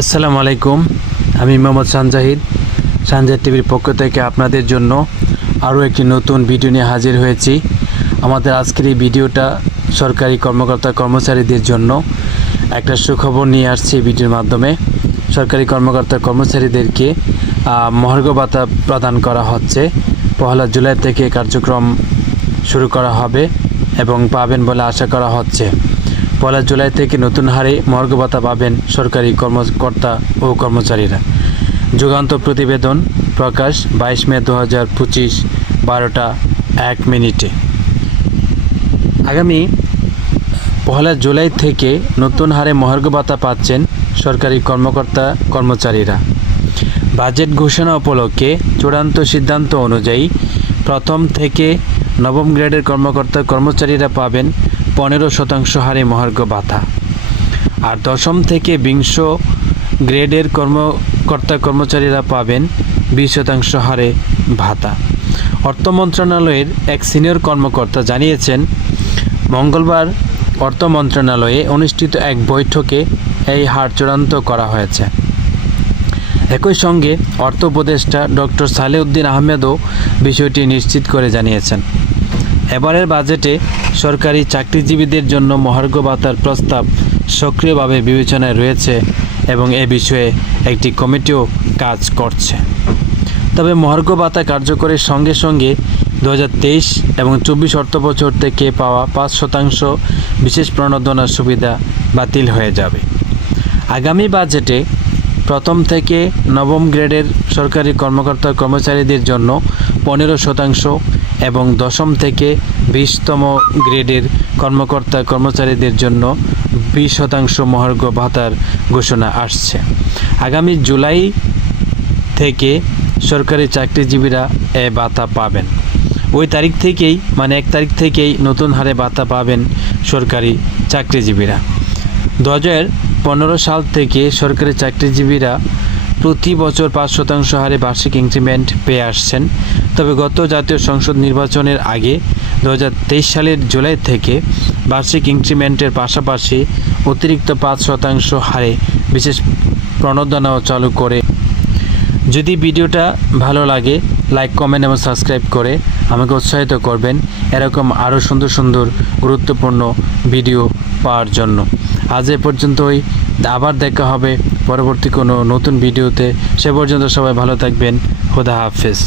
আসসালামু আলাইকুম, আমি মোহাম্মদ সানজাহিদ সানজাহিদ টিভির পক্ষ থেকে আপনাদের জন্য আরও একটি নতুন ভিডিও নিয়ে হাজির হয়েছি। আমাদের আজকের এই ভিডিওটা সরকারি কর্মকর্তা কর্মচারীদের জন্য একটা সুখবর নিয়ে আসছি এই ভিডিওর মাধ্যমে। সরকারি কর্মকর্তা কর্মচারীদেরকে মহার্ঘ ভাতা প্রদান করা হচ্ছে। পহেলা জুলাই থেকে কার্যক্রম শুরু করা হবে এবং পাবেন বলে আশা করা হচ্ছে। পয়লা জুলাই থেকে নতুন হারে মর্গ ভাতা পাবেন সরকারি কর্মকর্তা ও কর্মচারীরা। যুগান্ত প্রতিবেদন, প্রকাশ বাইশ মে দু হাজার পঁচিশ, বারোটা এক মিনিটে। আগামী পহেলা জুলাই থেকে নতুন হারে মহার্ঘ ভাতা পাচ্ছেন সরকারি কর্মকর্তা কর্মচারীরা। বাজেট ঘোষণা উপলক্ষে চূড়ান্ত সিদ্ধান্ত অনুযায়ী প্রথম থেকে নবম গ্রেডের কর্মকর্তা কর্মচারীরা পাবেন পনেরো শতাংশ হারে মহার্ঘ ভাতা আর দশম থেকে বিংশ গ্রেডের কর্মকর্তা কর্মচারীরা পাবেন বিশ শতাংশ হারে ভাতা। অর্থ মন্ত্রণালয়ের এক সিনিয়র কর্মকর্তা জানিয়েছেন, মঙ্গলবার অর্থ মন্ত্রণালয়ে অনুষ্ঠিত এক বৈঠকে এই হার চূড়ান্ত করা হয়েছে। একই সঙ্গে অর্থ উপদেষ্টা ডক্টর সালেউদ্দিন আহমেদও বিষয়টি নিশ্চিত করে জানিয়েছেন। এবারের বাজেটে সরকারি চাকরিজীবীদের জন্য মহার্ঘ ভাতার প্রস্তাব সক্রিয়ভাবে বিবেচনায় রয়েছে এবং এ বিষয়ে একটি কমিটিও কাজ করছে। তবে মহার্ঘ ভাতা কার্যকরের সঙ্গে সঙ্গে দু হাজার তেইশ এবং চব্বিশ অর্থবছর থেকে পাওয়া পাঁচ শতাংশ বিশেষ প্রণোদনার সুবিধা বাতিল হয়ে যাবে। আগামী বাজেটে প্রথম থেকে নবম গ্রেডের সরকারি কর্মকর্তা কর্মচারীদের জন্য পনেরো শতাংশ এবং দশম থেকে বিশতম গ্রেডের কর্মকর্তা কর্মচারীদের জন্য বিশ শতাংশ মহার্ঘ ভাতার ঘোষণা আসছে। আগামী জুলাই থেকে সরকারি চাকরিজীবীরা এ ভাতা পাবেন। ওই তারিখ থেকেই মানে এক তারিখ থেকেই নতুন হারে ভাতা পাবেন সরকারি চাকরিজীবীরা। দু হাজার পনেরো সাল থেকে সরকারি চাকরিজীবীরা প্রতি বছর পাঁচ শতাংশ হারে বার্ষিক ইনক্রিমেন্ট পেয়ে আসছেন। তবে গত জাতীয় সংসদ নির্বাচনের আগে দু হাজার তেইশ সালের জুলাই থেকে বার্ষিক ইনক্রিমেন্টের পাশাপাশি অতিরিক্ত পাঁচ শতাংশ হারে বিশেষ প্রণোদনাও চালু করে। যদি ভিডিওটা ভালো লাগে, লাইক, কমেন্ট এবং সাবস্ক্রাইব করে আমাকে উৎসাহিত করবেন। এরকম আরও সুন্দর সুন্দর, গুরুত্বপূর্ণ ভিডিও পাওয়ার জন্য। আজ এ পর্যন্তই, আবার দেখা হবে পরবর্তী কোনো নতুন ভিডিওতে। সে পর্যন্ত সবাই ভালো থাকবেন, খুদা হাফেজ।